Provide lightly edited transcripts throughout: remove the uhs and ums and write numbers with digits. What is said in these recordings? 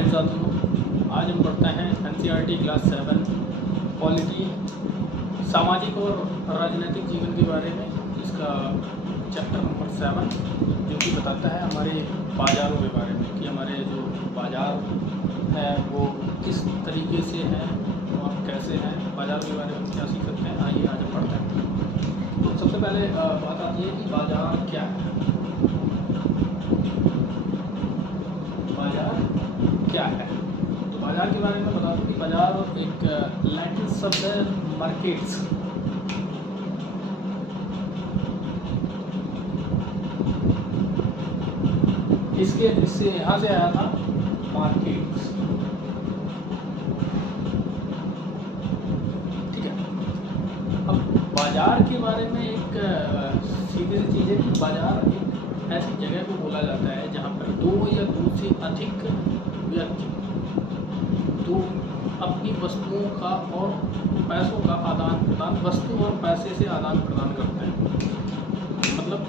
जय हिंद साथियों, आज हम पढ़ते हैं NCERT क्लास 7 पॉलिटी, सामाजिक और राजनीतिक जीवन के बारे में। इसका चैप्टर नंबर 7 जो कि बताता है हमारे बाज़ारों के बारे में कि हमारे जो बाज़ार है वो किस तरीके से है और कैसे हैं, बाज़ार के बारे में क्या सीख सकते हैं। आइए आज हम पढ़ते हैं। तो सबसे पहले बात आती है कि बाज़ार क्या है। बाज़ार क्या है, तो बाज़ार के बारे में बता दूं कि बाज़ार एक लैटिन शब्द है मार्केट्स। इससे यहाँ से आया था मार्केट्स, ठीक है। अब बाज़ार के बारे में एक सीधी सी चीज़ है कि बाज़ार एक ऐसी जगह को बोला जाता है जहाँ पर दो या दो से अधिक व्यक्ति तो अपनी वस्तुओं का और पैसों का आदान प्रदान, वस्तु और पैसे से आदान प्रदान करते हैं। मतलब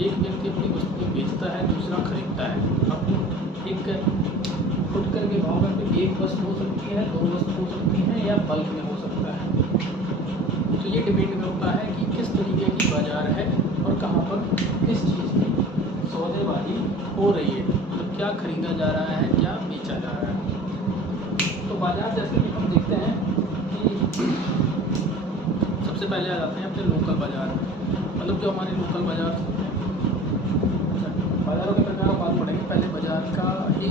एक व्यक्ति अपनी वस्तुएं बेचता है, दूसरा खरीदता है। अब एक फुटकर के भाव में एक वस्तु हो सकती है, दो वस्तु हो सकती हैं या बल्क में हो सकता है। तो ये डिपेंड करता है कि किस तरीके की बाज़ार है और कहाँ पर किस चीज़ की सौदेबाजी हो रही है, मतलब क्या खरीदा जा रहा है, क्या बेचा जा रहा है। तो बाज़ार जैसे कि हम देखते हैं कि सबसे पहले आ जाते हैं अपने लोकल बाज़ार में, मतलब जो हमारे लोकल बाज़ार होते हैं। बाज़ारों के प्रकार बात पढ़ेंगे, पहले बाज़ार का ही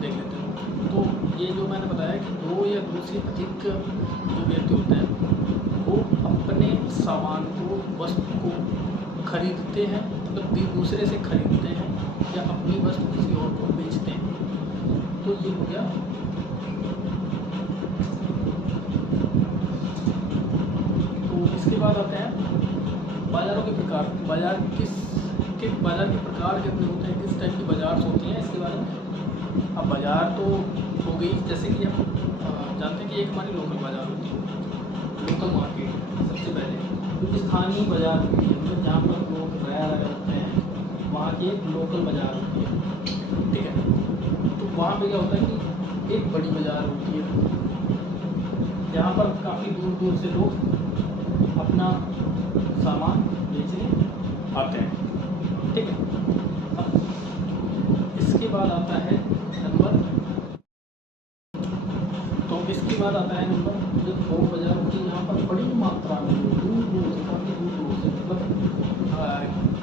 देख लेते हैं। तो ये जो मैंने बताया कि दो या दो से अधिक जो व्यक्ति होते हैं वो अपने सामान को, वस्तु को खरीदते हैं, मतलब दूसरे से खरीदते हैं या अपनी वस्तु किसी और को बेचते हैं। तो ये हो गया। तो इसके बाद आते हैं बाज़ारों के प्रकार। बाज़ार बाज़ार के प्रकार कितने होते हैं, किस टाइप की बाज़ार होती हैं, इसके बारे में। अब बाज़ार तो हो गई, जैसे कि हम जानते हैं कि एक हमारी लोकल बाज़ार होती है, लोकल मार्केट। सबसे पहले स्थानीय बाज़ार होती है, मतलब जहाँ पर लोग रह रहे होते हैं वहाँ की एक लोकल बाज़ार होती है, ठीक है। तो वहाँ पे क्या होता है कि एक बड़ी बाज़ार होती है जहाँ पर काफ़ी दूर दूर से लोग अपना सामान बेचने आते हैं, ठीक है। अब इसके बाद आता है नंबर, तो इसके बाद आता है नंबर जो थोक बाज़ार होती है, यहाँ पर बड़ी मात्रा में दूर दूर से, काफ़ी दूर दूर से, मतलब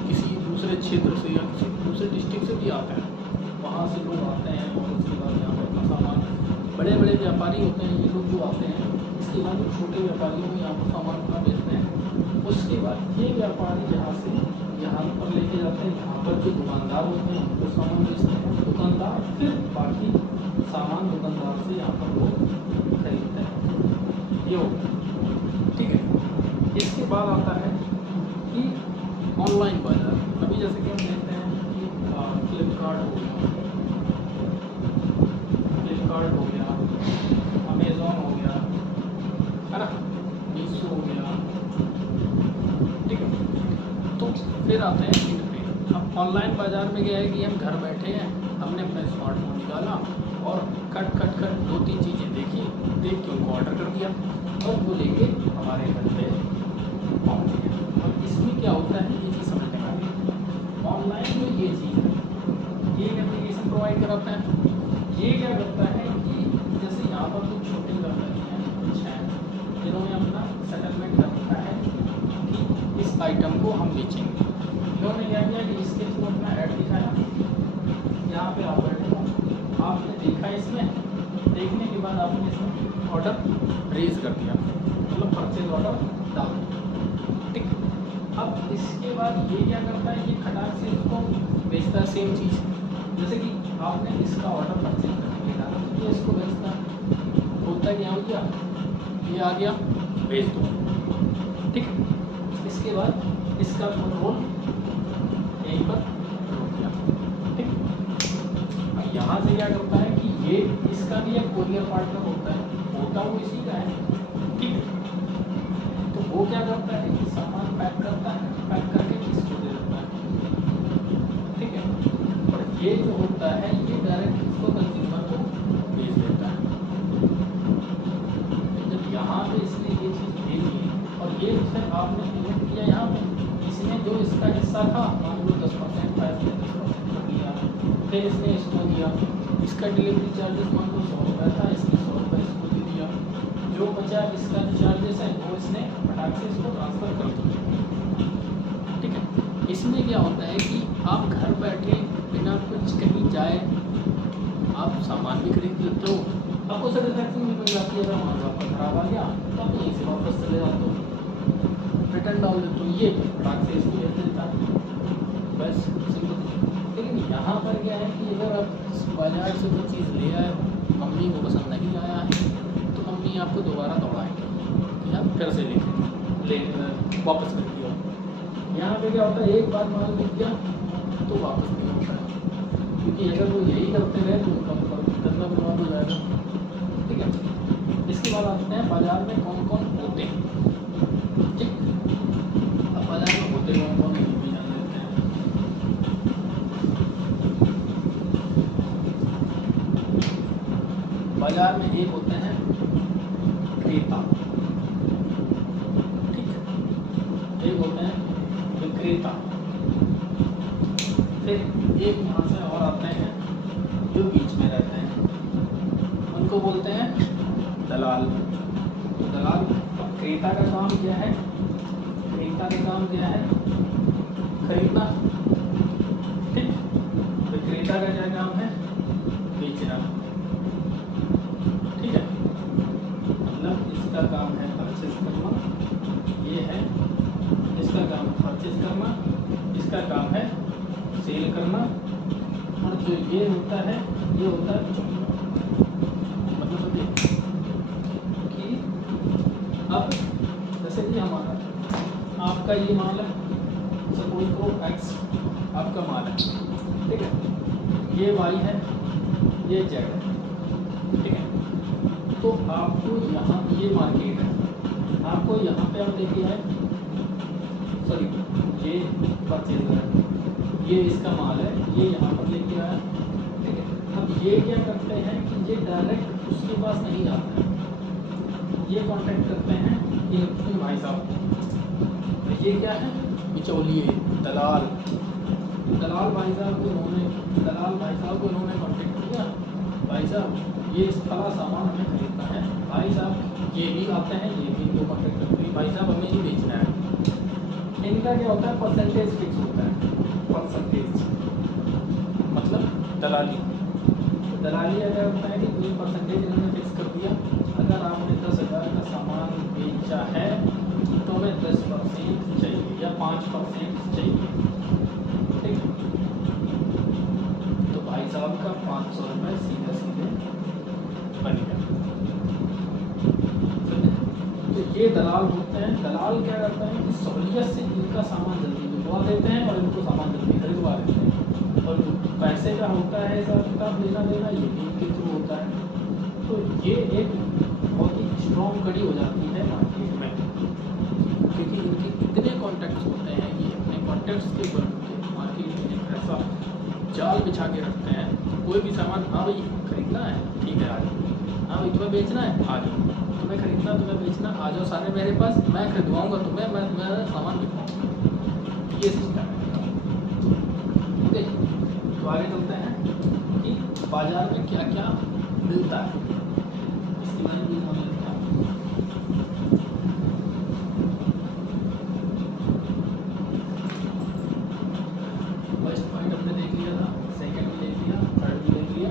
किसी दूसरे क्षेत्र से या किसी दूसरे डिस्ट्रिक्ट से भी आते हैं, वहाँ से लोग आते हैं और उसके बाद यहाँ पर अपना सामान, बड़े बड़े व्यापारी होते हैं ये लोग जो आते हैं। इसके बाद जो छोटे व्यापारी भी यहाँ पर सामान अपना बेचते हैं। उसके बाद ये व्यापारी यहाँ से यहाँ पर लेके जाते हैं, यहाँ पर जो दुकानदार होते हैं उनको सामान बेचते हैं, दुकानदार फिर बाकी सामान दुकानदार से यहाँ पर लोग खरीदते हैं, ये हो, ठीक है। इसके बाद आता है कि ऑनलाइन बाज़ार। अभी जैसे कि हम देखते हैं कि फ्लिपकार्ट हो गया, अमेज़ॉन हो गया, है ना, मीशो हो गया, ठीक है। तो फिर आते हैं इन पे। अब ऑनलाइन बाज़ार में क्या है कि हम घर बैठे हैं, हमने अपना स्मार्टफोन निकाला और कट दो तीन चीज़ें देखी, देख के उनको ऑर्डर कर दिया और वो लेके हमारे घर पे पहुँच गया। और इसमें क्या होता है ये चीज़ समझने वाली, ऑनलाइन जो ये चीज़ है, ये एप्लीकेशन प्रोवाइड कराता है। ये क्या करता है कि जैसे यहाँ पर कुछ छोटे व्यापारी हैं, कुछ हैं जिन्होंने अपना सेटलमेंट कर रखा है कि इस आइटम को हम बेचेंगे। इन्होंने क्या किया कि इसके थ्रू अपना ऐड दिखाया, यहाँ पे आप बैठे हो, आपने देखा, इसमें देखने के बाद आपने इसमें ऑर्डर रेज कर दिया, मतलब परचेज ऑर्डर डाल दिया, ठीक। अब इसके बाद ये क्या करता है, ये खटाक से इसको बेचता है सेम चीज़। जैसे कि आपने इसका ऑर्डर परचेज करने के डाला तो ये इसको बेचता होता है, क्या हो गया, ये आ गया, बेच दो, ठीक है। इसके बाद इसका कंट्रोल यहीं पर रुक गया, ठीक। अब यहाँ से क्या करता है कि ये इसका भी एक कोरियर पार्टनर होता वो इसी का है, ठीक है। तो वो क्या करता है कि सामान पैक करता है, पैक करके इसको दे देता है, ठीक है। और ये जो होता है ये डायरेक्ट इसको कंज्यूमर को आपने पेमेंट किया यहाँ पे, इसने जो इसका हिस्सा था मान लो 10%, 5% कर दिया, फिर इसने इसको दिया, इसका डिलीवरी चार्जेस मान लो 100 रुपये था, इसने 100 रुपये इसको दे दिया, जो बचा इसका जो चार्जेस है वो इसने फटाक से इसको ट्रांसफ़र कर दिया। ठीक है, इसमें क्या होता है कि आप घर बैठे बिना कुछ कहीं जाए आप सामान भी खरीद लेते हो, आपको सेटिस्फैक्शन भी मिल जाती है। अगर मान लो आपका खराब आ गया तो आप यहीं से वापस चले जाते हो, रिटर्न डाल देते हो, ये फटाक से इसको भेज देता है, बस सिंपल। लेकिन यहाँ पर क्या है कि अगर आप बाजार से वो चीज़ ले आए हो, मम्मी को पसंद नहीं आया है, तो मम्मी आपको दोबारा दौड़ाएंगे कि आप फिर से ले वापस कर दिया। यहाँ पे क्या होता है, एक बार माल बिक गया तो वापस नहीं होता है, क्योंकि अगर वो यही करते रहे तो उनका धंधा बर्बाद हो जाएगा। ठीक है, इसके बाद आते हैं बाज़ार में कौन कौन होते हैं। ठीक, अब बाज़ार में होते कौन कौन ये भी जान लेते हैं। बाज़ार में एक होते हैं क्रेता, ठीक, एक होते हैं विक्रेता, फिर एक यहाँ से और आते हैं जो बीच में रहते हैं, उनको बोलते हैं दलाल। दलाल, अब क्रेता का काम क्या है, क्रेता का काम क्या है, खरीदना। ठीक, विक्रेता का क्या काम है, बेचना। ठीक है, मतलब इसका काम है परचेज करना, ये है इसका काम परचेज करना, इसका काम है सेल करना, और जो ये होता है ये होता है चुकना। मतलब कि अब जैसे कि हमारा आपका ये माल है, सपोज को एक्स आपका माल है, ठीक है, ये वाई है, ये जेड है, ठीक है, तो आपको यहाँ ये मार्केट है, आपको यहाँ पे आप देखिए है, सॉरी ये परचेजर है, ये इसका माल है, ये यहाँ पर लेके आया। ठीक है, अब ये क्या करते हैं कि ये डायरेक्ट उसके पास नहीं जाते हैं, ये कांटेक्ट करते हैं इन भाई साहब को। ये क्या है, बिचौलिए, दलाल। दलाल भाई साहब को उन्होंने कांटेक्ट किया, भाई साहब ये फला सामान हमें खरीदना है, भाई साहब ये भी आते हैं, ये भी इनको कांटेक्ट करते हैं, भाई साहब हमें ये बेचना है। इनका क्या होता है, परसेंटेज फिक्स होता है, परसेंटेज मतलब दलाली। दलाली अगर होता है कि कोई परसेंटेज इन्होंने फिक्स कर दिया, अगर आपने 10,000 का सामान बेचा है तो हमें 10% चाहिए या 5% चाहिए। ठीक, तो भाई साहब का 500 रुपये सीधे सीधे बन गया। तो ये दलाल होते हैं। दलाल क्या करते हैं कि सहूलियत से इनका सामान जल्दी भिजवा देते हैं और इनको सामान जल्दी खरीदवा देते हैं, और जो पैसे का होता है हिसाब किताब लेना देना ये भी इनके थ्रू होता है। तो ये एक बहुत ही स्ट्रॉन्ग कड़ी हो जाती है मार्केट में, क्योंकि इनके इतने कॉन्टैक्ट्स होते हैं, ये अपने कॉन्टैक्ट्स के बल पे मार्केट में एक ऐसा जाल बिछा के रखते हैं। कोई भी सामान, हाँ भाई खरीदना है, ठीक है आ जाओ, हाँ भाई तुम्हें बेचना है आ जाओ, तुम्हें खरीदना तुम्हें बेचना आ जाओ सारे मेरे पास, मैं खरीदवाऊँगा तुम्हें, मैं सामान बिकवाऊँगा, ये सिस्टम है। ओके, तो आगे चलते हैं कि बाज़ार में क्या क्या मिलता है, इसके बारे में हमें क्या फर्स्ट पॉइंट हमने देख लिया था, सेकंड भी देख लिया, थर्ड भी देख लिया।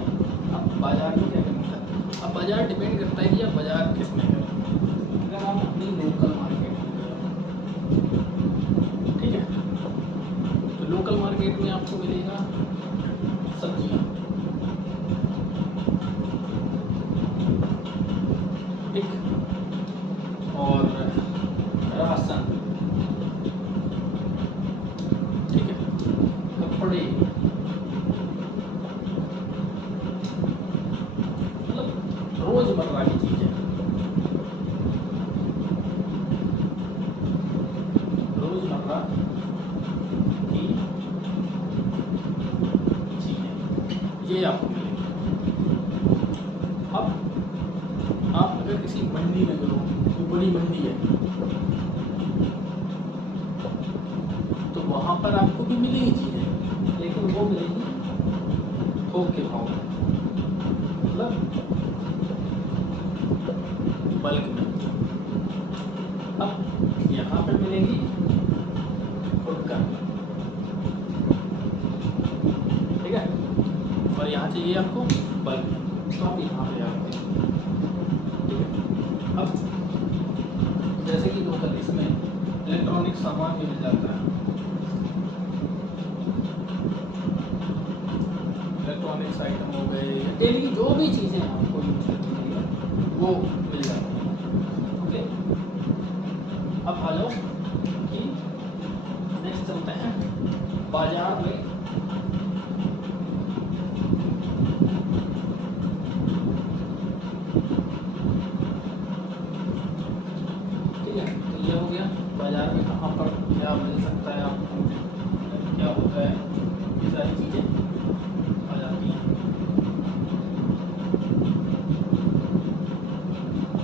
अब बाज़ार में क्या क्या मिलता है। अब बाज़ार डिपेंड करता है कि आप बाज़ार किस में करें। अगर आप अपनी लोकल मार्केट में गए, ठीक है, तो लोकल मार्केट में आपको मिलेगा सब्जियाँ, ठीक, और राशन, ठीक है, कपड़े, मतलब रोजमर्रा की चीज़ें, रोजमर्रा की चीज़ें ये आपको मिलेगी। अब आप अगर किसी मंडी में करो, तो बड़ी मंडी है, पर आपको भी मिलेगी चीज़ें, लेकिन वो मिलेगी थोक के भाव में, मतलब बल्क में। अब यहाँ पर मिलेगी फुटकर, ठीक है, और यहाँ चाहिए आपको बल्क में, तो आप यहाँ पे आते हैं, ठीक है। अब जैसे कि लोकल इसमें इलेक्ट्रॉनिक सामान भी मिल जाता है, इलेक्ट्रॉनिक्स आइटम हो गए, डेली की जो भी चीज़ें आपको यूज करनी है वो मिल जाती है, ओके। अब आ जाओ कि नेक्स्ट चलते हैं बाजार में ये हो गया बाजार में कहाँ पर क्या मिल सकता है आपको, क्या होता है, ये सारी चीज़ें आ जाती हैं।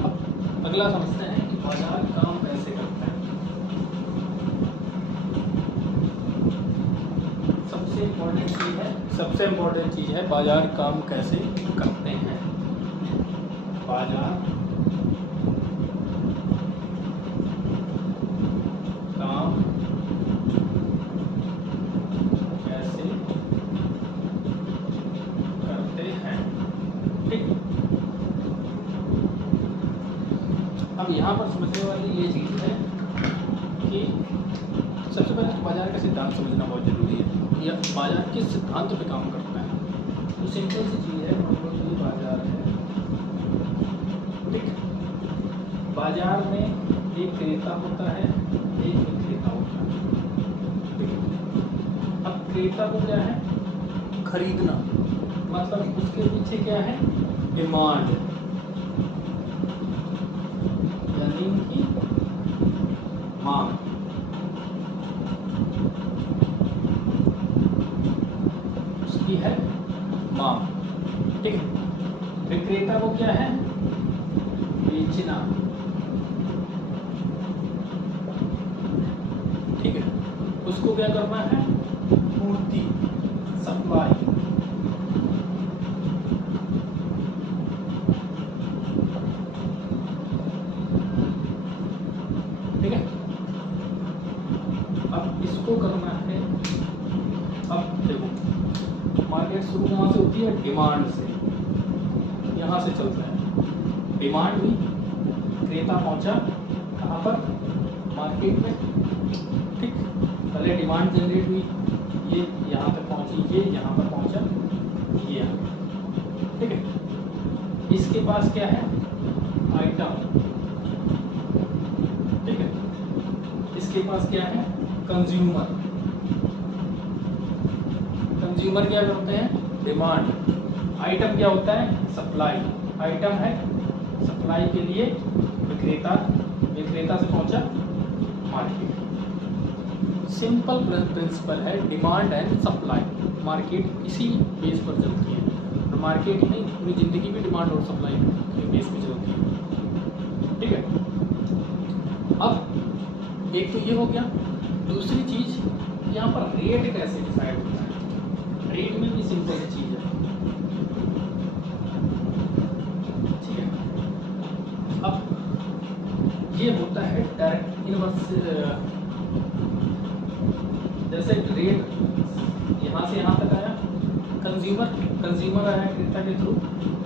अब अगला समझते हैं कि बाजार काम कैसे करता है। सबसे इम्पोर्टेंट चीज़ है बाजार काम कैसे करते हैं। बाजार अब यहाँ पर समझने वाली ये चीज़ है कि सबसे पहले तो बाजार का सिद्धांत समझना बहुत ज़रूरी है, या बाजार किस सिद्धांत पे काम करता है। तो सिंपल सी चीज़ है, ये बाजार है, ठीक। बाजार में एक क्रेता होता है, एक विक्रेता होता है, ठीक। अब क्रेता को क्या है, खरीदना, मतलब उसके पीछे क्या है, डिमांड, की मांग, उसकी है मांग, ठीक है। विक्रेता को क्या है, बेचना, ठीक है, उसको क्या करना है, पूर्ति, सप्लाई, ठीक है। अब इसको करना है, अब देखो मार्केट शुरू कहाँ से होती है, डिमांड से, यहाँ से चलता है। डिमांड हुई, क्रेता पहुँचा कहाँ पर, मार्केट में, ठीक। पहले डिमांड जनरेट हुई, ये यहाँ तक पहुँची, ये यहाँ पर पहुँचा, ये यहाँ, ठीक है। इसके पास क्या है, आइटम, ठीक है। इसके पास क्या है, कंज्यूमर, कंज्यूमर क्या करते हैं, डिमांड, आइटम क्या होता है, सप्लाई, आइटम है, सप्लाई के लिए विक्रेता, विक्रेता से पहुंचा मार्केट। सिंपल प्रिंसिपल है, डिमांड एंड सप्लाई, मार्केट इसी बेस पर चलती है, और मार्केट ही नहीं पूरी ज़िंदगी भी डिमांड और सप्लाई के बेस पे चलती है, ठीक है। अब एक तो ये हो गया, दूसरी चीज़ यहाँ पर रेट कैसे डिसाइड होता है, रेट में भी सिंपल सी चीज़ है, ठीक है। अब ये होता है डायरेक्ट इनवर्स, जैसे रेट यहाँ से यहाँ तक आया, कंज्यूमर आया क्रेता के थ्रू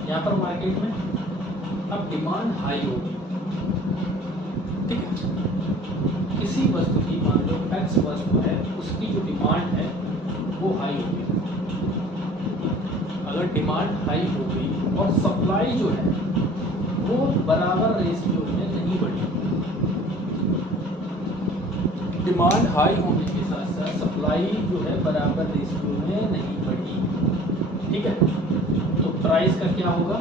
यहाँ पर मार्केट में, अब डिमांड हाई होगी, ठीक है। किसी वस्तु की, मान लो एक्स वस्तु है, उसकी जो डिमांड है वो हाई होगी। अगर डिमांड हाई हो गई और सप्लाई जो है वो बराबर रेशियो में नहीं बढ़ी, डिमांड हाई होने के साथ साथ सप्लाई जो है बराबर रेशियो में नहीं बढ़ी, ठीक है, तो प्राइस का क्या होगा,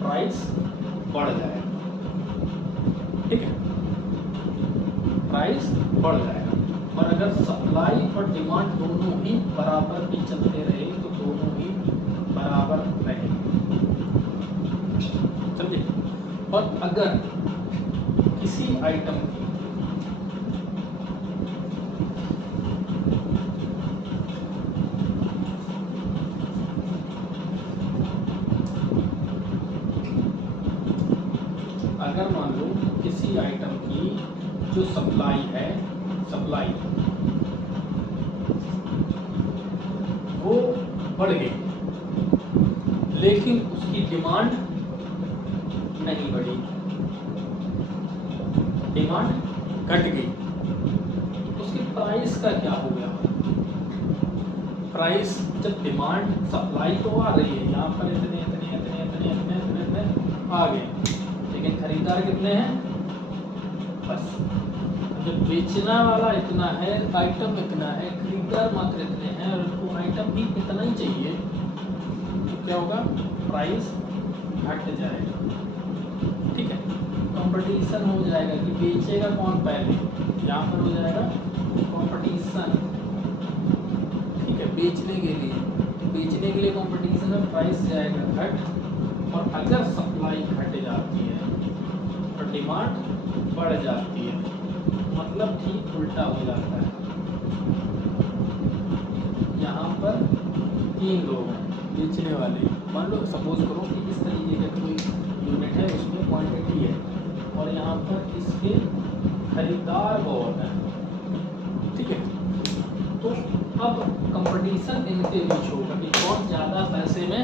प्राइस बढ़ जाएगा, ठीक है, प्राइस बढ़ जाएगा। और अगर सप्लाई और डिमांड दोनों ही बराबर भी चलते रहे तो दोनों ही बराबर रहे, समझे। और अगर किसी आइटम की सप्लाई वो बढ़ गई, लेकिन उसकी डिमांड नहीं बढ़ी, डिमांड घट गई। उसकी प्राइस का क्या हो गया? प्राइस जब डिमांड सप्लाई तो आ रही है, यहाँ पर इतने इतने इतने इतने इतने इतने इतने आ गए, लेकिन खरीदार कितने हैं? बस जब बेचना वाला इतना है, आइटम इतना है, खरीदार मात्र इतने हैं और उनको आइटम भी इतना ही चाहिए, तो क्या होगा? प्राइस घट जाएगा। ठीक है, कंपटीशन हो जाएगा कि बेचेगा कौन पहले, यहाँ पर हो जाएगा कंपटीशन। ठीक है, बेचने के लिए, तो बेचने के लिए कंपटीशन में प्राइस जाएगा घट, और अगर सप्लाई घट जाती है और डिमांड बढ़ जाती है, मतलब ठीक उल्टा हो जाता है। यहाँ पर 3 लोग हैं बेचने वाले, मान लो सपोज करो कि इस तरीके का कोई यूनिट है, उसमें क्वांटिटी है, और यहाँ पर इसके खरीदार बहुत हैं। ठीक है, तो अब कंपटीशन इनके बीच होगा कि कौन ज़्यादा पैसे में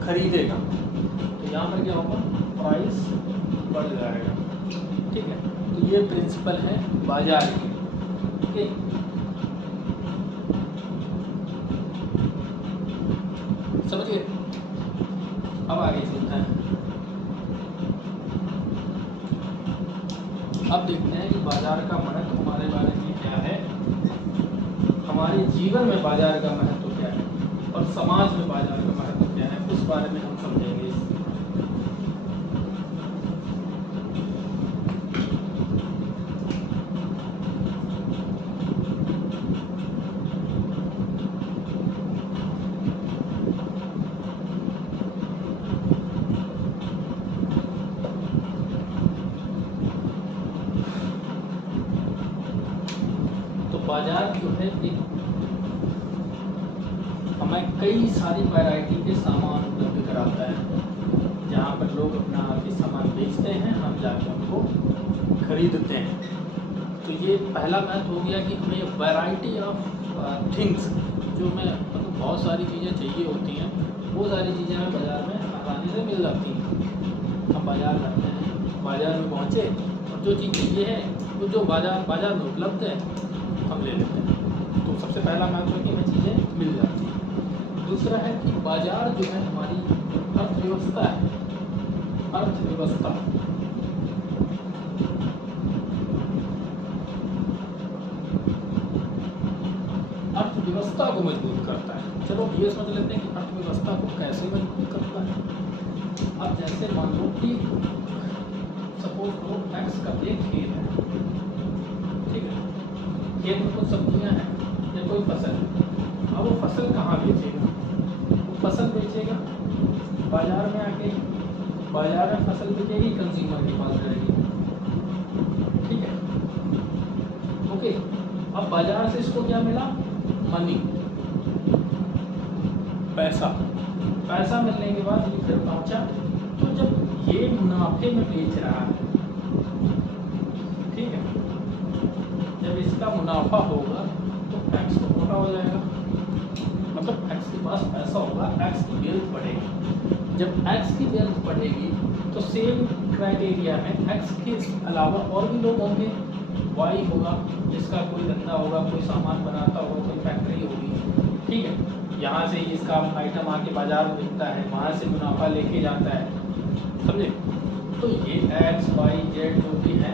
खरीदेगा, तो यहाँ पर क्या होगा? प्राइस बढ़ जाएगा। ठीक है, तो ये प्रिंसिपल है बाजार की। ठीक, समझिए। अब आगे चलते हैं, अब देखते हैं कि बाजार का महत्व हमारे बारे में क्या है, हमारे जीवन में बाजार का महत्व क्या है, और समाज में बाजार का महत्व क्या है, उस बारे में हम समझेंगे। बाजार जो है एक हमें कई सारी वैरायटी के सामान उपलब्ध कराता है, जहाँ पर लोग अपना आके सामान बेचते हैं, हम जाकर उनको खरीदते हैं। तो ये पहला महत्व हो गया कि हमें वैरायटी ऑफ थिंग्स, जो हमें मतलब बहुत सारी चीज़ें चाहिए होती हैं, वो सारी चीज़ें हमें बाज़ार में आसानी से मिल जाती हैं। हम बाज़ार जाते हैं, बाज़ार में पहुँचे और जो चीज़ चाहिए है वो जो बाज़ार में उपलब्ध है हम ले लेते हैं। तो सबसे पहला महत्व है कि हमें चीज़ें मिल जाती हैं। दूसरा है कि बाज़ार जो है हमारी अर्थव्यवस्था है, अर्थव्यवस्था अर्थव्यवस्था को मजबूत करता है। चलो ये समझ लेते हैं कि अर्थव्यवस्था को कैसे मजबूत करता है। अब जैसे मान लो कि सपोज करो एक्स का एक खेत है, ठीक है, खेत में कुछ सब्जियां हैं या कोई फसल है। अब वो फसल कहाँ बेचेगा? वो फसल बेचेगा बाजार में आके, बाजार में फसल बेचेगी, कंज्यूमर के पास रहेगी। ठीक है, ओके। अब बाजार से इसको क्या मिला? मनी, पैसा। पैसा मिलने के बाद ये फिर पहुंचा, तो जब ये मुनाफे में बेच रहा है, ठीक है, जब इसका मुनाफा होगा तो एक्स तो मोटा हो जाएगा, मतलब एक्स के पास पैसा होगा, एक्स की वेल्थ बढ़ेगी। जब एक्स की वेल्थ बढ़ेगी तो सेम क्राइटेरिया में एक्स के अलावा और भी लोग होंगे, वाई होगा जिसका कोई धंधा होगा, कोई सामान बनाता होगा, कोई फैक्ट्री होगी। ठीक है, यहाँ से इसका आइटम आके बाजार में बिकता है, वहाँ से मुनाफा लेके जाता है, समझे। तो ये एक्स वाई जेड जो भी है,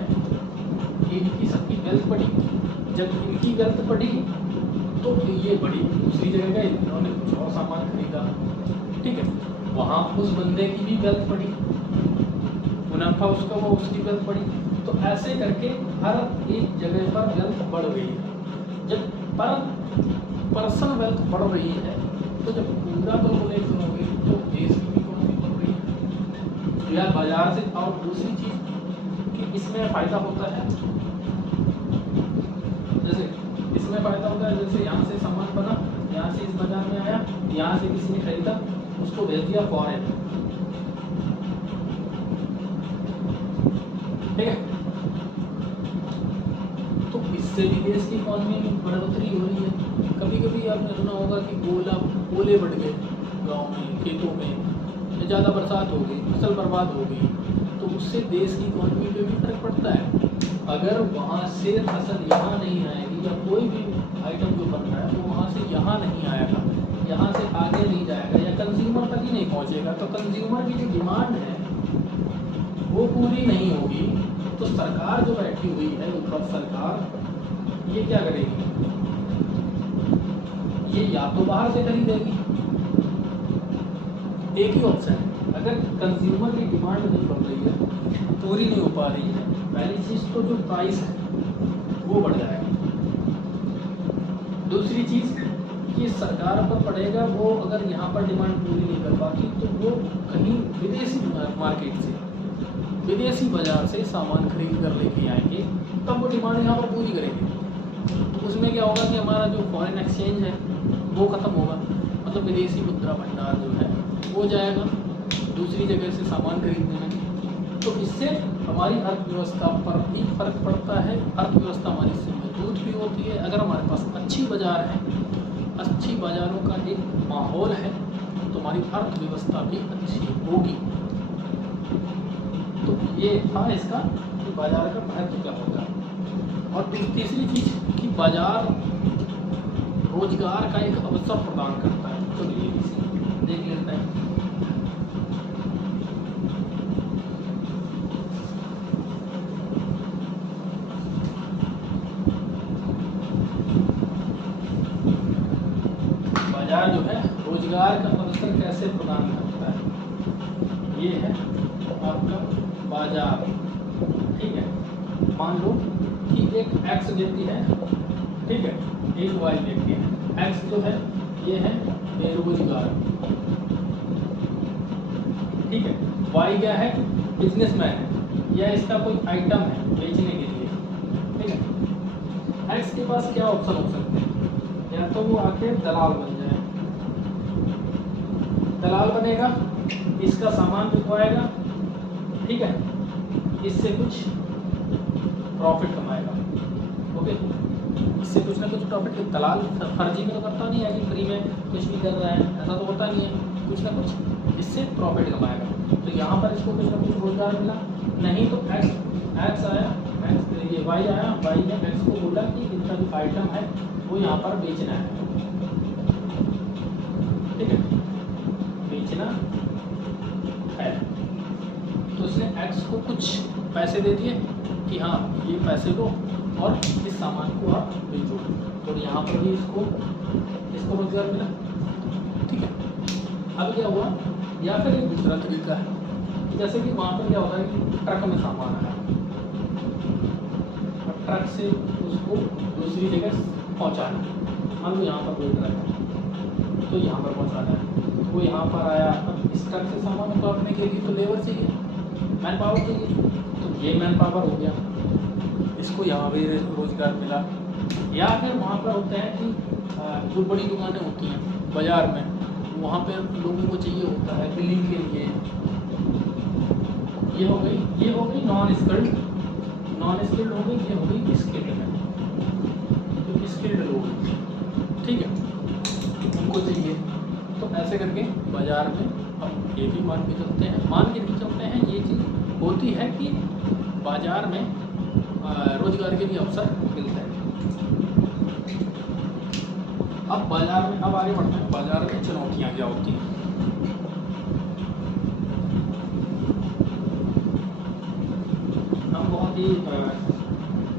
इनकी सबकी वेल्थ बढ़ी। जब इनकी वेल्थ बढ़ी तो ये बढ़ी, दूसरी जगह गए, इन्होंने कुछ और सामान खरीदा, ठीक है, वहाँ उस बंदे की भी वेल्थ बढ़ी, मुनाफा उसका वो उसकी वेल्थ बढ़ी। तो ऐसे करके हर एक जगह पर वेल्थ बढ़ रही है। जब पर पर्सन वेल्थ बढ़ रही है तो जब पूरा पॉपुलेशन होगी तो देश की इकोनॉमी बढ़ रही है। तो यार बाजार से, और दूसरी चीज़ कि इसमें फ़ायदा होता है, जैसे इसमें फ़ायदा होता है, जैसे यहाँ से सामान बना, यहाँ से इस बाजार में आया, यहाँ से किसी ने खरीदा, उसको भेज दिया फॉरेन, ठीक है। तो इससे भी देश की इकॉनमी में बढ़ोतरी हो रही है। कभी कभी आपने सुना होगा कि ओले बढ़ गए गाँव में, खेतों में, या ज़्यादा बरसात हो गई, फसल बर्बाद हो गई, तो उससे देश की इकॉनमी पे भी फर्क पड़ता है। अगर वहाँ से फसल यहाँ नहीं आएगी, या कोई भी आइटम जो बन रहा है वो वहाँ से यहाँ नहीं आएगा, यहाँ से आगे नहीं जाएगा, या कंज्यूमर तक ही नहीं पहुँचेगा, तो कंज्यूमर की जो डिमांड है वो पूरी नहीं होगी, तो सरकार जो बैठी हुई है ऊपर, सरकार ये क्या करेगी, ये या तो बाहर से खरीदेगी। एक ही ऑप्शन है, अगर कंज्यूमर की डिमांड नहीं बढ़ रही है, पूरी नहीं हो पा रही है, पहली चीज़ तो जो प्राइस है वो बढ़ जाएगा। दूसरी चीज़ कि सरकार पर पड़ेगा, वो अगर यहाँ पर डिमांड पूरी नहीं कर पाती तो वो कहीं विदेशी मार्केट से, विदेशी बाज़ार से सामान खरीद कर लेके आएंगे, तब वो डिमांड यहाँ पर पूरी करेंगे। तो उसमें क्या होगा कि हमारा जो फॉरेन एक्सचेंज है वो ख़त्म होगा, मतलब विदेशी मुद्रा भंडार जो है वो जाएगा दूसरी जगह से सामान खरीदने में। तो इससे हमारी अर्थव्यवस्था पर भी फर्क पड़ता है, अर्थव्यवस्था हमारी इससे मजबूत भी होती है। अगर हमारे पास अच्छी बाज़ार है, अच्छी बाज़ारों का एक माहौल है, तो हमारी अर्थव्यवस्था भी अच्छी होगी। तो ये था इसका कि बाज़ार का महत्व क्या होगा। और तीसरी चीज़ कि बाज़ार रोजगार का एक अवसर प्रदान करता है। तो ये देख लेते हैं। बाजार जो है रोजगार का अवसर कैसे प्रदान करता है, ये है आपका बाजार। ठीक है, मान लो कि एक एक्स व्यक्ति है, ठीक है, एक वाई व्यक्ति है। एक्स जो है ये है बेरोजगार, ठीक है। वाई क्या है, बिजनेसमैन है, या इसका कोई आइटम है बेचने के लिए, ठीक है। एक्स के पास क्या ऑप्शन हो सकते हैं, या तो वो आके दलाल बन जाए, दलाल बनेगा, इसका सामान बिकवाएगा, ठीक है, इससे कुछ प्रॉफिट कमाएगा, ओके, इससे कुछ ना कुछ प्रॉफिट। दलाल फर्जी में तो करता नहीं है कि फ्री में कुछ भी कर रहा है, ऐसा तो होता नहीं है, कुछ ना कुछ इससे प्रॉफिट कमाएगा। तो यहाँ पर इसको कुछ ना कुछ रोजगार मिला। नहीं तो एक्स आया, एक्स ये वाई आया, वाई ने एक्स को बोला कि इनका जो आइटम है वो यहाँ पर बेचना है, ठीक है, बेचना है। तो उसने एक्स को कुछ पैसे दे दिए कि हाँ ये पैसे लो और इस सामान को आप बेचो, तो यहाँ पर भी इसको रोजगार मिला, ठीक है। अब क्या हुआ, या फिर एक दूसरा तरीका है, जैसे कि वहाँ पर क्या होता है कि ट्रक में सामान आया और ट्रक से उसको दूसरी जगह पहुँचाना, हम यहाँ पर बेच रहे हैं तो यहाँ पर पहुँचाना है, वो यहाँ पर आया। अब इस ट्रक से सामान उतारने के लिए तो लेबर चाहिए, मैन पावर चाहिए, तो ये मैन पावर हो गया, इसको यहाँ भी रोजगार मिला। या फिर वहाँ पर होता है कि जो बड़ी दुकानें होती हैं बाज़ार में, वहाँ पे लोगों को चाहिए होता है बिलिंग के लिए, ये हो गई नॉन स्किल्ड हो गई, ये हो गई स्किल्ड में, तो स्किल्ड लोग, ठीक है, उनको चाहिए। तो ऐसे करके बाज़ार में हम ये भी मान के चलते हैं, ये चीज़ होती है कि बाज़ार में रोजगार के भी अवसर मिलते हैं। अब बाज़ार में, अब आगे बढ़ते हैं, बाज़ार में चुनौतियाँ क्या होती हैं। हम बहुत ही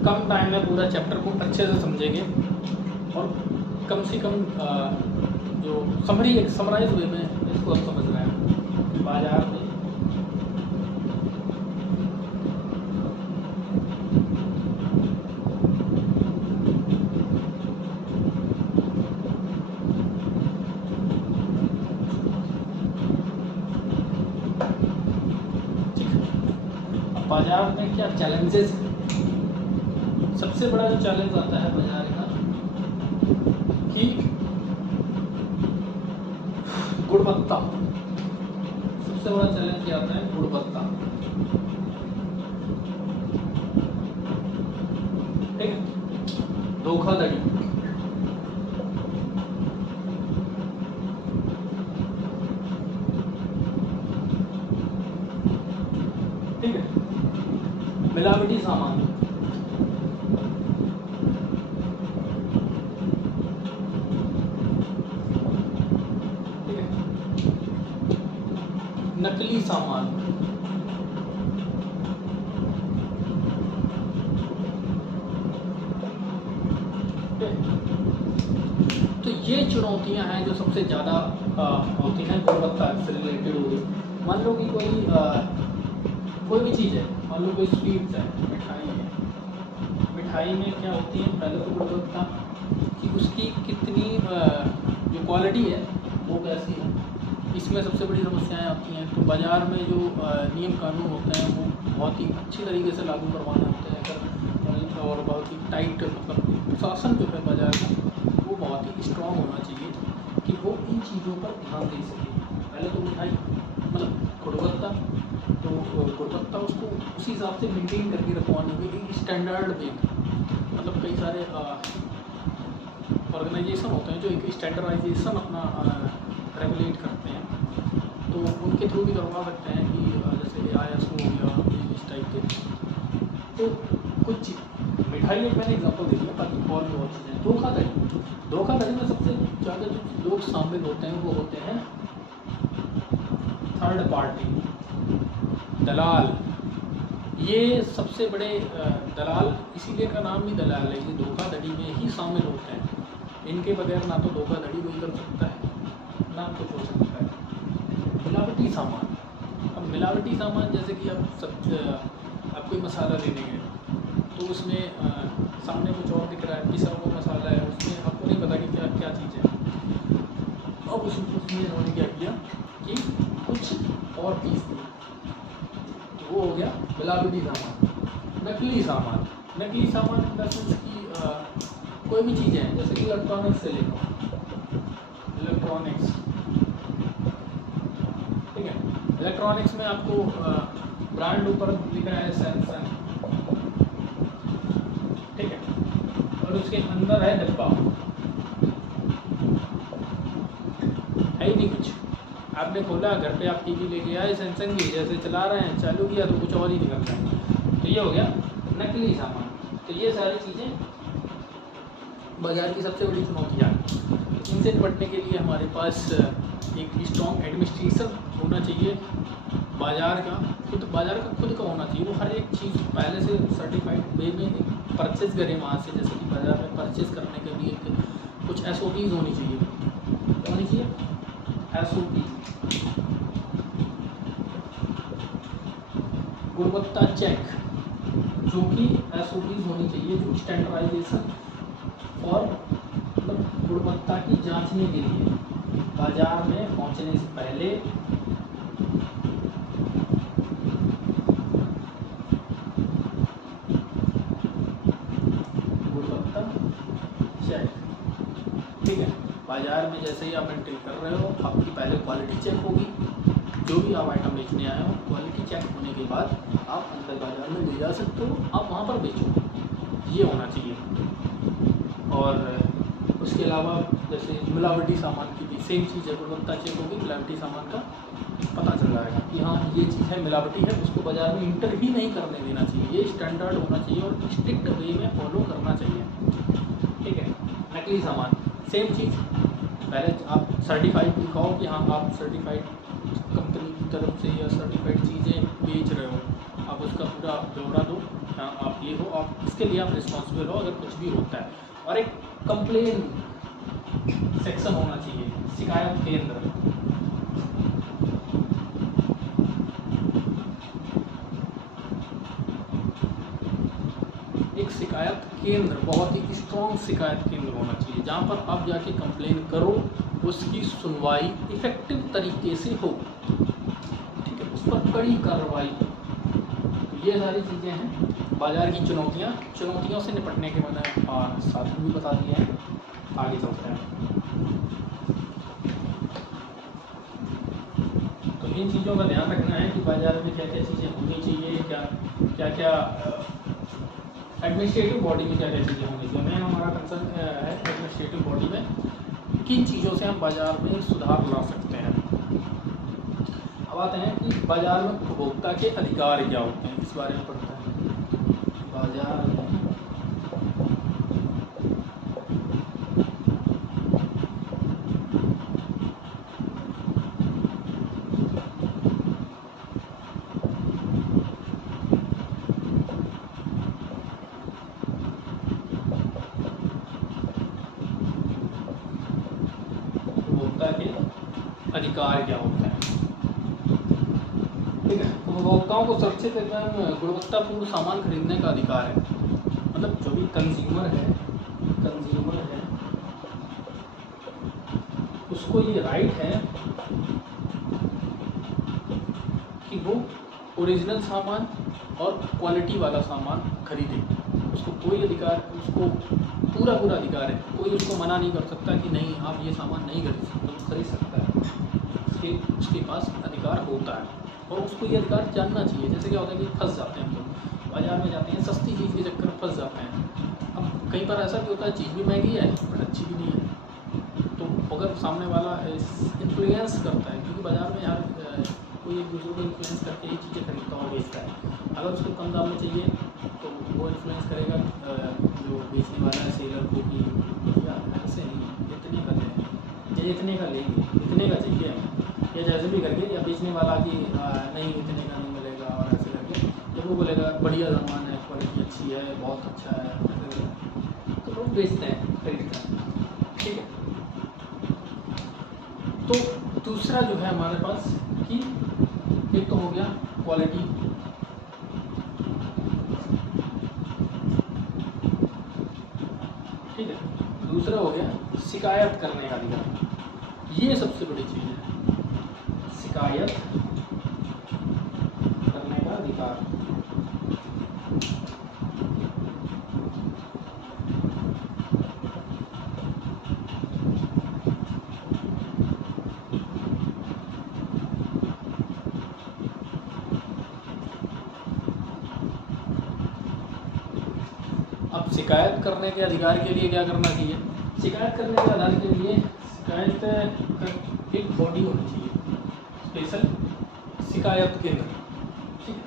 कम टाइम में पूरा चैप्टर को अच्छे से समझेंगे और कम से कम जो समराइज वे में इसको हम समझ रहे हैं। बाज़ार में बाजार में क्या चैलेंजेस हैं। सबसे बड़ा जो चैलेंज आता है बाजार का कि गुणवत्ता, सबसे बड़ा चैलेंज क्या आता है, गुणवत्ता, ठीक है। धोखाधड़ी, ठीक है, मिलावटी सामान, ठीक है, नकली सामान, तो ये चुनौतियां हैं जो सबसे ज़्यादा होती हैं गुणवत्ता से रिलेटेड हुई। मान लो कि कोई भी चीज़ है, मान लो कोई स्वीट्स है, मिठाई है, मिठाई में क्या होती है, पहले तो गुणवत्ता कि उसकी कितनी जो क्वालिटी है वो कैसी है, इसमें सबसे बड़ी समस्याएं आती हैं। तो बाज़ार में जो नियम कानून होते हैं वो बहुत ही अच्छी तरीके से लागू करवाने होते हैं अगर, और बहुत ही टाइट, मतलब शासन जो है बाज़ार का वो बहुत ही स्ट्रॉन्ग होना चाहिए कि वो इन चीज़ों पर ध्यान दे सके। पहले तो मिठाई मतलब गुणवत्ता, तो गुणवत्ता उसको उसी हिसाब से मेंटेन करके रखवानी होगी एक स्टैंडर्ड में। मतलब कई सारे ऑर्गेनाइजेशन होते हैं जो एक स्टैंडर्डाइजेशन अपना रेगुलेट करते हैं, तो उनके थ्रू भी करवा सकते हैं कि जैसे ISO हो गया इस टाइप के। तो कुछ मिठाई एक मैंने एग्जांपल दे दिया, बाकी और भी बहुत चीज़ें। धोखाधड़ी में सबसे ज़्यादा जो लोग शामिल होते हैं वो होते हैं थर्ड पार्टी, दलाल। ये सबसे बड़े दलाल, इसीलिए का नाम ही दलाल है, ये धोखाधड़ी में ही शामिल होते हैं। इनके बगैर ना तो धोखाधड़ी कोई कर सकता है ना कुछ हो सकता है। मिलावटी सामान, अब मिलावटी सामान जैसे कि आप कोई मसाला लेने गए तो उसमें सामने कुछ और दिख रहा है, पिसा हुआ मसाला है, उसमें आपको नहीं पता कि क्या क्या चीज़ है। अब उसमें इन्होंने क्या किया कि कुछ और पीस दिया, तो वो हो गया मिलावटी सामान। नकली सामान, नकली सामान इन द सेंस कि कोई भी चीज़ें हैं, जैसे कि इलेक्ट्रॉनिक्स से लेकर इलेक्ट्रॉनिक्स, ठीक है, इलेक्ट्रॉनिक्स में आपको ब्रांड ऊपर लिख रहा है सैमसंग, ठीक है, और उसके अंदर है डब्बा, है ही नहीं कुछ। आपने खोला, घर पे आप टीवी लेके आए सैमसंग की, जैसे चला रहे हैं, चालू किया तो कुछ और ही निकल रहा है, तो ये हो गया नकली सामान। तो ये सारी चीज़ें बाज़ार की सबसे बड़ी चुनौतियाँ। इनसे निपटने के लिए हमारे पास एक स्ट्रॉन्ग एडमिनिस्ट्रेशन होना चाहिए बाज़ार का खुद का होना चाहिए। वो हर एक चीज़ पहले से सर्टिफाइड वे में परचेज़ करें वहाँ से, जैसे कि बाज़ार में परचेज़ करने के लिए कुछ SOPs होनी चाहिए। क्या होनी चाहिए? SOP, गुणवत्ता चेक, जो कि SOPs होनी चाहिए, जो स्टैंडर्डाइजेशन और मतलब गुणवत्ता की जांचने के लिए बाजार में पहुंचने से पहले गुणवत्ता चेक, ठीक है। बाजार में जैसे ही आप एंट्री कर रहे हो, आपकी पहले क्वालिटी चेक होगी, जो भी आप आइटम बेचने आए हो, क्वालिटी चेक होने के बाद आप अंदर बाजार में ले जा सकते हो, आप वहाँ पर बेचो, ये होना चाहिए। और उसके अलावा जैसे मिलावटी सामान की भी सेम चीज़ है, गुणवत्ता चेक होगी, मिलावटी सामान का पता चल जाएगा कि हाँ ये चीज़ है मिलावटी है, उसको बाज़ार में इंटर ही नहीं करने देना चाहिए। ये स्टैंडर्ड होना चाहिए और स्ट्रिक्ट वे में फॉलो करना चाहिए, ठीक है। नकली सामान सेम चीज़, पहले आप सर्टिफाइड दिखाओ कि हाँ आप सर्टिफाइड कंपनी की तरफ से या सर्टिफाइड चीज़ें बेच रहे हो, आप उसका पूरा ब्यौरा दो, हाँ आप ये हो, आप इसके लिए आप रिस्पॉन्सिबल हो अगर कुछ भी होता है। और एक कंप्लेन सेक्शन होना चाहिए, शिकायत केंद्र, एक शिकायत केंद्र, बहुत ही स्ट्रॉन्ग शिकायत केंद्र होना चाहिए, जहाँ पर आप जाके कंप्लेन करो, उसकी सुनवाई इफेक्टिव तरीके से हो, ठीक है, उस पर कड़ी कार्रवाई। ये सारी चीज़ें हैं बाज़ार की चुनौतियों से निपटने के मैंने साधन भी बता दिए हैं। आगे चलते हैं, तो इन चीज़ों का ध्यान रखना है कि बाज़ार में क्या क्या चीज़ें होनी चाहिए, क्या क्या एडमिनिस्ट्रेटिव बॉडी में क्या क्या चीज़ें होंगी, जो मेन हमारा कंसर्न है एडमिनिस्ट्रेटिव बॉडी में किन चीज़ों से हम बाजार में सुधार ला सकते हैं। अब आते हैं कि बाजार में उपभोक्ता के अधिकार क्या होते हैं, इस बारे में पढ़ते हैं। बाजार में उपभोक्ता के अधिकार क्या होते हैं। ठीक है, उपभोक्ताओं को सुरक्षित एवं गुणवत्तापूर्ण सामान खरीदने का अधिकार है। मतलब जो भी कंज्यूमर है उसको ये राइट है कि वो ओरिजिनल सामान और क्वालिटी वाला सामान खरीदे। उसको कोई अधिकार, उसको पूरा अधिकार है, कोई उसको मना नहीं कर सकता कि नहीं आप ये सामान नहीं खरीद सकते, वो खरीद सकता है। उसके पास अधिकार होता है और उसको ये अधिकार जानना चाहिए। जैसे क्या होता है कि फंस जाते हैं हम लोग, बाजार में जाते हैं, सस्ती चीज़ के चक्कर में फंस जाते हैं। अब कई बार ऐसा भी होता है चीज़ भी महंगी है बट अच्छी भी नहीं है, तो अगर सामने वाला इन्फ्लुएंस करता है, क्योंकि बाजार में यार कोई एक दूसरे को इन्फ्लुएंस करके ही चीज़ें खरीदता और बेचता है। अगर उसको कम दाम में चाहिए तो वो इन्फ्लुएंस करेगा जो बेचने वाला है सेलर को कि भैया ऐसे नहीं, इतने का लेंगे, या इतने का लेंगे, इतने का चाहिए हमें, या जैसे भी करके, या बेचने वाला कि नहीं इतने का नहीं मिलेगा, और ऐसे करके जब वो बोलेगा बढ़िया सामान है, क्वालिटी अच्छी है, बहुत अच्छा है, तो लोग बेचते हैं, खरीदते हैं। ठीक है, तो दूसरा जो है हमारे पास कि एक तो हो गया क्वालिटी, ठीक है, दूसरा हो गया शिकायत करने का अधिकार। ये सबसे बड़ी चीज़ है, शिकायत करने का अधिकार। अब शिकायत करने के अधिकार के लिए क्या करना चाहिए? शिकायत करने के अधिकार के लिए शिकायत एक बॉडी होनी चाहिए, स्पेशल शिकायत केंद्र। ठीक,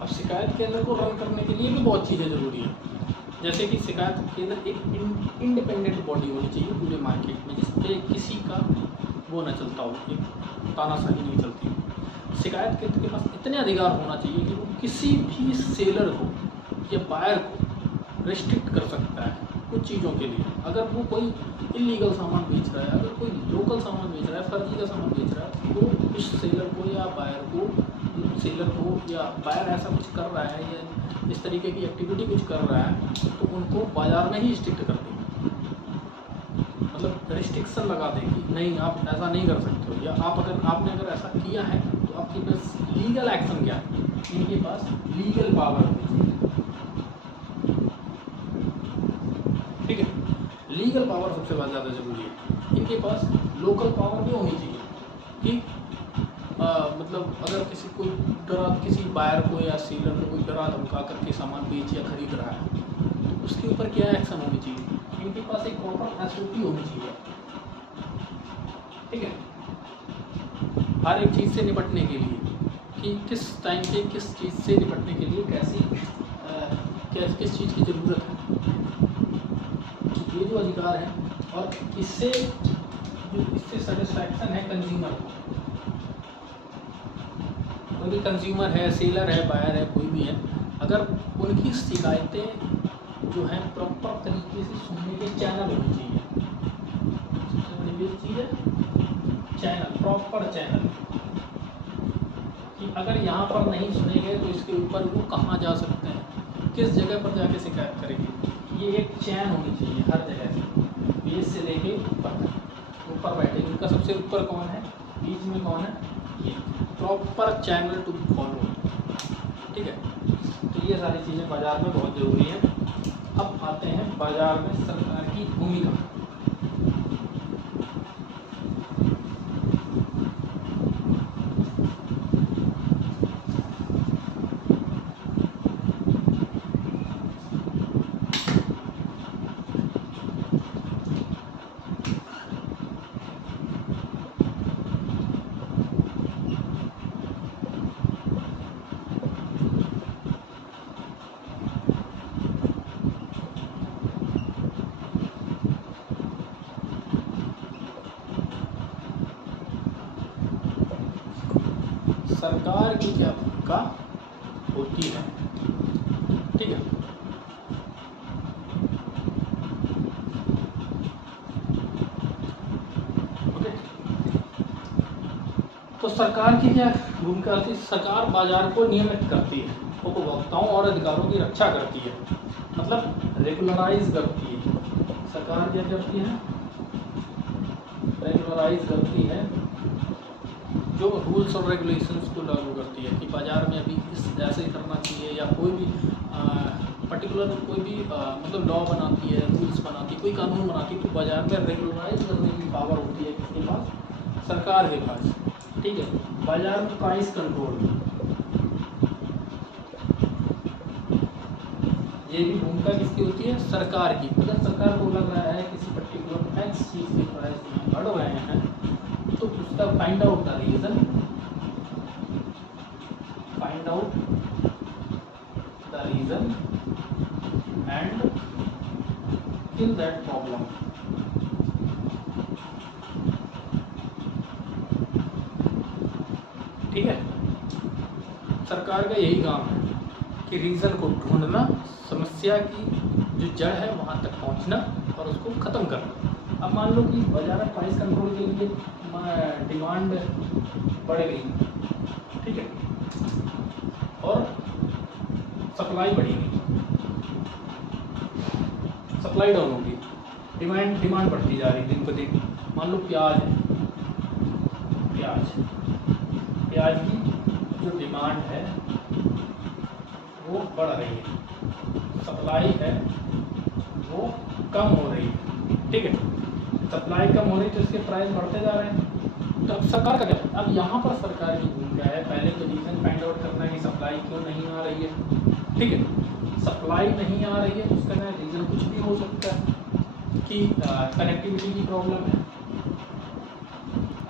अब शिकायत केंद्र को रन करने के लिए भी बहुत चीज़ें ज़रूरी है। जैसे कि शिकायत केंद्र एक इंडिपेंडेंट बॉडी होनी चाहिए पूरे मार्केट में, जिसपे किसी का वो ना चलता हो, एक तानाशाही नहीं चलती। शिकायत केंद्र के पास इतने अधिकार होना चाहिए कि वो किसी भी सेलर को या बायर को रिस्ट्रिक्ट कर सकता है कुछ चीज़ों के लिए। अगर वो कोई इलीगल सामान बेच रहा है, अगर कोई लोकल सामान बेच रहा है, फर्जी का सामान बेच रहा है, तो इस सेलर को या बायर को, सेलर को या बायर ऐसा कुछ कर रहा है या इस तरीके की एक्टिविटी कुछ कर रहा है, तो उनको बाज़ार में ही स्ट्रिक्ट कर देंगे, मतलब रिस्ट्रिक्शन लगा देंगे, नहीं आप ऐसा नहीं कर सकते हो, या आप आपने अगर ऐसा किया है तो आपके पास लीगल एक्शन क्या है, इनके पास लीगल पावर होनी चाहिए। ठीक है, लीगल पावर सबसे ज़्यादा ज़रूरी है। इनके पास लोकल पावर भी होनी चाहिए कि मतलब अगर किसी बायर को या सेलर को कोई डरा धमका करके सामान बेच या खरीद रहा है, तो उसके ऊपर क्या एक्शन होनी चाहिए। इनके पास एक प्रॉपर SOP होनी चाहिए। ठीक है, हर एक चीज़ से निपटने के लिए कि किस टाइम पे किस चीज़ से निपटने के लिए किस चीज़ की ज़रूरत है, ये जो अधिकार है, और इससे सेटिस्फैक्शन है कंज्यूमर को। कोई भी कंज्यूमर है, सेलर है, बायर है, कोई भी है, अगर उनकी शिकायतें जो हैं प्रॉपर तरीके से सुनने के चैनल होने चाहिए। सबसे बड़ी चीज़ है चैनल, प्रॉपर चैनल, कि अगर यहाँ पर नहीं सुने गए तो इसके ऊपर वो कहाँ जा सकते हैं, किस जगह पर जाके शिकायत करेंगे। ये एक चैन होनी चाहिए हर जगह से, बेस से लेके ऊपर बैठे। उनका सबसे ऊपर कौन है, बीच में कौन है, ये प्रॉपर चैनल टू फॉलो। ठीक है, तो ये सारी चीज़ें बाज़ार में बहुत ज़रूरी है। अब आते हैं बाज़ार में सरकार की भूमिका। सरकार की क्या भूमिका होती है। ठीक है, ओके। तो सरकार की क्या भूमिका होती है? सरकार बाजार को नियमित करती है, उपभोक्ताओं और अधिकारों की रक्षा करती है, मतलब रेगुलराइज करती है। सरकार क्या करती है? रेगुलराइज करती है, जो रूल्स और रेगुलेशंस को लागू करती है कि बाजार में अभी इस ऐसे ही करना चाहिए, या कोई भी पर्टिकुलर कोई भी मतलब लॉ बनाती है, रूल्स बनाती है, कोई कानून बनाती है, तो बाजार में रेगुलराइज करने की पावर होती है किसके पास? सरकार के पास। ठीक है, बाजार में प्राइस कंट्रोल, ये भी भूमिका किसकी होती है? सरकार की। अगर सरकार को लग रहा है किसी पर्टिकुलर एक्स चीज के प्राइस बढ़ रहे हैं, तो उसका find out the reason, find out the reason and kill that problem. ठीक है, सरकार का यही काम है कि रीजन को ढूंढना, समस्या की जो जड़ है वहां तक पहुंचना और उसको खत्म करना। अब मान लो कि बाजार में प्राइस कंट्रोल के लिए डिमांड बढ़ गई, ठीक है, और सप्लाई बढ़ेगी, सप्लाई डाउन होगी, डिमांड बढ़ती जा रही है दिन ब दिन। मान लो प्याज है, प्याज की जो डिमांड है वो बढ़ रही है, सप्लाई है वो कम हो रही है। ठीक है, सप्लाई कम हो रही है तो इसके प्राइस बढ़ते जा रहे हैं। तो अब सरकार का क्या? अब यहाँ पर सरकार की भूमिका है पहले तो रीजन फाइंड आउट करना कि सप्लाई क्यों नहीं आ रही है। ठीक है, सप्लाई नहीं आ रही है उसका ना रीजन कुछ भी हो सकता है कि कनेक्टिविटी की प्रॉब्लम है,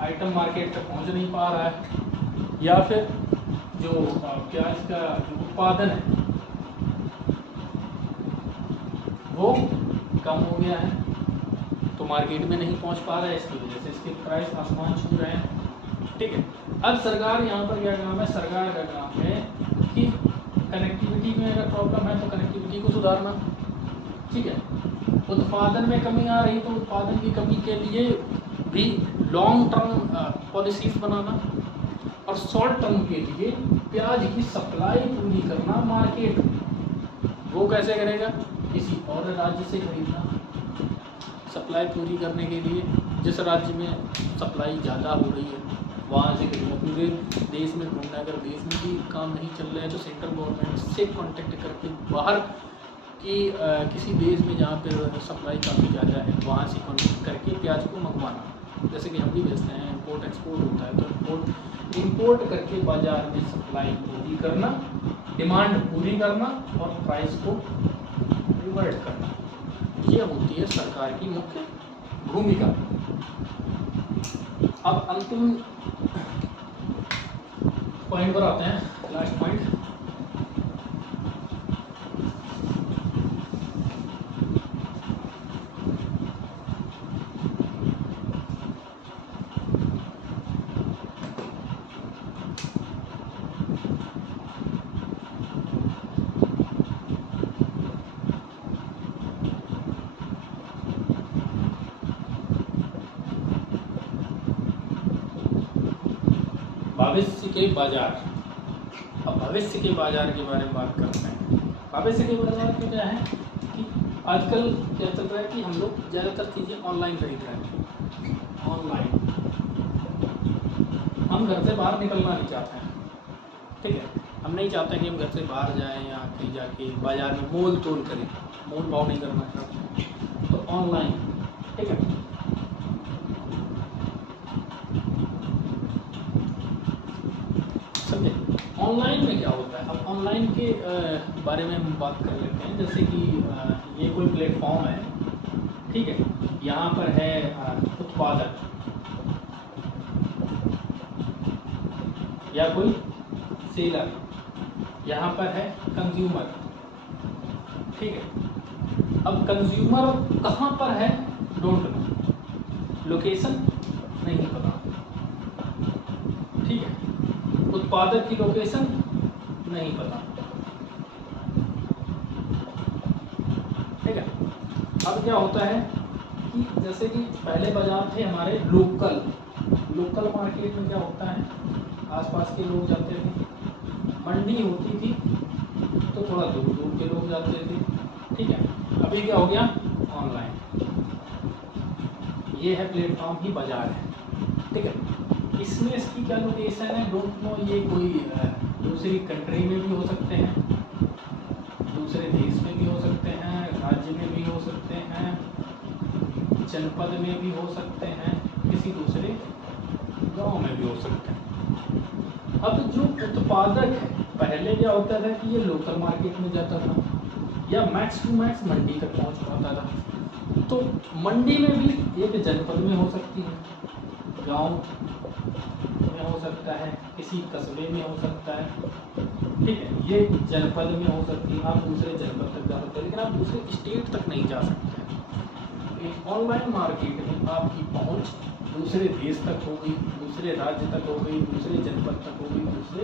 आइटम मार्केट तक पहुँच नहीं पा रहा है, या फिर जो प्याज का जो उत्पादन है वो कम हो गया है, तो मार्केट में नहीं पहुंच पा रहा है, इसकी वजह से इसके प्राइस आसमान छू रहे हैं। ठीक है, अब सरकार यहाँ पर क्या काम है? सरकार का काम है कि कनेक्टिविटी में अगर प्रॉब्लम है तो कनेक्टिविटी को सुधारना। ठीक है, उत्पादन में कमी आ रही तो उत्पादन की कमी के लिए भी लॉन्ग टर्म पॉलिसीज बनाना, और शॉर्ट टर्म के लिए प्याज की सप्लाई पूरी करना मार्केट। वो कैसे करेगा? किसी और राज्य से खरीदना, सप्लाई पूरी करने के लिए जिस राज्य में सप्लाई ज़्यादा हो रही है वहाँ से खरीदना। पूरे देश में घूमना, अगर देश में भी काम नहीं चल रहा है तो सेंट्रल गवर्नमेंट से कॉन्टेक्ट करके बाहर की किसी देश में जहाँ पर सप्लाई काफ़ी ज़्यादा है वहाँ से कॉन्टेक्ट करके प्याज को मंगवाना। जैसे कि हम भी बेचते हैं, इम्पोर्ट एक्सपोर्ट होता है, तो इम्पोर्ट करके बाजार में सप्लाई पूरी करना, डिमांड पूरी करना और प्राइस को रिवर्ट करना, ये होती है सरकार की मुख्य भूमिका। अब अंतिम पॉइंट पर आते हैं, लास्ट पॉइंट। भविष्य के बाजार। अब भविष्य के बाजार के बारे में बात करते हैं। भविष्य के बाजार में क्या है कि आजकल क्या चल रहा है कि हम लोग ज़्यादातर चीज़ें ऑनलाइन खरीद रहे हैं। ऑनलाइन हम घर से बाहर निकलना नहीं चाहते हैं। ठीक है, हम नहीं चाहते कि हम घर से बाहर जाएं या कहीं जाके बाजार में मोल तोल करें, मोल भाव नहीं करना चाहते हैं, तो ऑनलाइन। ठीक है, ऑनलाइन में क्या होता है? अब ऑनलाइन के बारे में हम बात कर लेते हैं। जैसे कि ये कोई प्लेटफॉर्म है, ठीक है, यहाँ पर है उत्पादक या कोई सेलर, यहाँ पर है कंज्यूमर। ठीक है, अब कंज्यूमर कहाँ पर है? डोंट नो, लोकेशन नहीं पता। ठीक है, उत्पादक की लोकेशन नहीं पता। ठीक है। अब क्या होता है कि जैसे कि पहले बाजार थे हमारे लोकल मार्केट में क्या होता है, आसपास के लोग जाते थे, मंडी होती थी तो थोड़ा दूर दूर के लोग जाते थे। ठीक है। अभी क्या हो गया, ऑनलाइन, ये है प्लेटफॉर्म ही बाजार है। ठीक है। इसमें इसकी क्या लोकेशन है डोंट नो, ये कोई दूसरी कंट्री में भी हो सकते हैं, दूसरे देश में भी हो सकते हैं, राज्य में भी हो सकते हैं, जनपद में भी हो सकते हैं, किसी दूसरे गांव में भी हो सकते हैं। अब जो उत्पादक है, पहले क्या होता था कि ये लोकल मार्केट में जाता था या मैक्स टू मैक्स मंडी तक पहुंच पाता था। तो मंडी में भी एक जनपद में हो सकती है, गांव में हो सकता है, किसी कस्बे में हो सकता है। ठीक है, ये जनपद में हो सकती है, आप दूसरे जनपद तक जा सकते हैं, लेकिन आप दूसरे स्टेट तक नहीं जा सकते। एक ऑनलाइन मार्केट में आपकी पहुंच दूसरे देश तक हो गई, दूसरे राज्य तक हो गई, दूसरे जनपद तक हो गई, दूसरे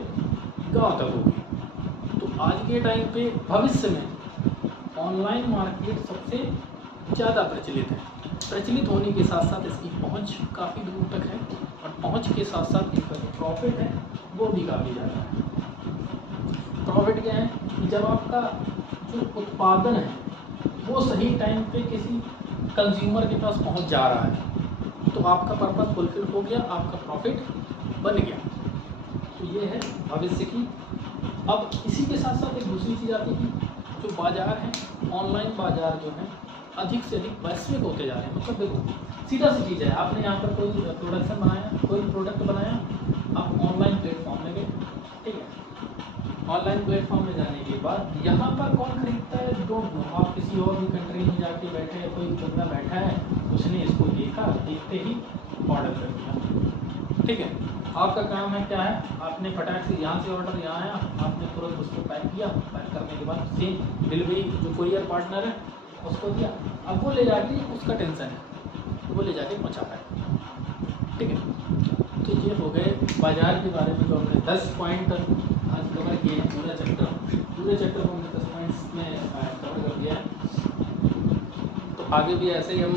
गांव तक हो गई। तो आज के टाइम पे भविष्य में ऑनलाइन मार्केट सबसे ज़्यादा प्रचलित है। प्रचलित होने के साथ साथ इसकी पहुंच काफ़ी दूर तक है, और पहुंच के साथ साथ इसका जो प्रॉफिट है वो भी काफ़ी ज़्यादा है। प्रॉफिट क्या है कि जब आपका जो उत्पादन है वो सही टाइम पे किसी कंज्यूमर के पास पहुंच जा रहा है तो आपका पर्पस फुलफिल हो गया, आपका प्रॉफिट बन गया। तो ये है भविष्य की। अब इसी के साथ साथ एक दूसरी चीज़ आती है कि जो बाज़ार है, ऑनलाइन बाज़ार जो है अधिक से अधिक वैश्विक होते जा रहे हैं। मतलब देखो सीधा सी चीज़ है, आपने यहाँ पर कोई प्रोडक्शन बनाया, कोई प्रोडक्ट बनाया, आप ऑनलाइन प्लेटफॉर्म में गए। ठीक है। ऑनलाइन प्लेटफॉर्म में जाने के बाद यहाँ पर कौन खरीदता है डोंट नो, आप किसी और भी कंट्री में जाके बैठे हैं, कोई बंदा बैठा है, उसने इसको देखा, देखते ही ऑर्डर कर दिया। ठीक है। आपका काम है क्या है, आपने फटाक से यहाँ से ऑर्डर यहाँ आया, आपने तुरंत उसको पैक किया, पैक करने के बाद सेम डिलीवरी जो कुरियर पार्टनर है उसको दिया, अब वो ले जाके, उसका टेंशन है, वो ले जाके पहुँचा पाए। ठीक है। तो ये हो गए बाज़ार के बारे में जो हमने 10 पॉइंट आज कवर किए हैं। पूरे चैप्टर को हमने 10 पॉइंट्स में कवर कर दिया है। तो आगे भी ऐसे ही हम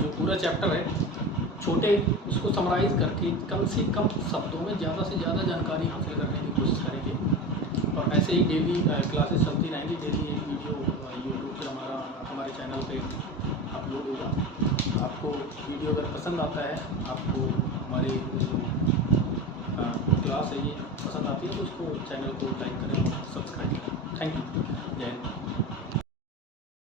जो पूरा चैप्टर है छोटे उसको समराइज़ करके कम से कम शब्दों में ज़्यादा से ज़्यादा जानकारी हासिल करने की कोशिश करेंगे। और ऐसे ही डेली क्लासेस चलती रहेंगी। डेली एक वीडियो यूट्यूब पर हमारे चैनल पे अपलोड होगा। आपको वीडियो अगर पसंद आता है, आपको हमारी क्लास है ये पसंद आती है तो उसको चैनल को लाइक करें और सब्सक्राइब करें। Thank you. जय हिंद।